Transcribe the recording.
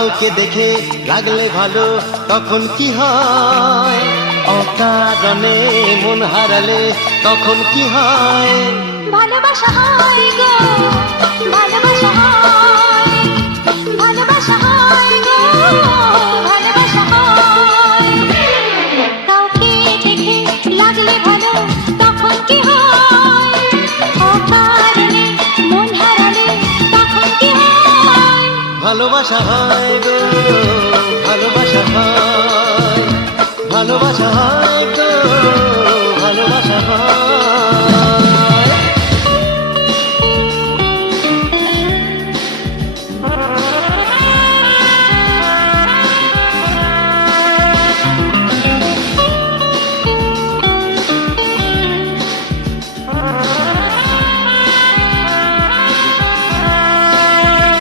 কাউকে দেখে লাগলে ভালো তখন কি হয়, অকারণে মন হারালে তখন কি হয়? ভালোবাসা হয় গো, ভালোবাসা হয়, ভালোবাসা হয় গো, ভালোবাসা হয়। কাউকে দেখে লাগলে ভালো তখন কি হয়, অকারণে মন হারালে তখন কি হয়? ভালোবাসা হয় গো, ভালোবাসা হয়, ভালোবাসা হয় গো, ভালোবাসা হয়।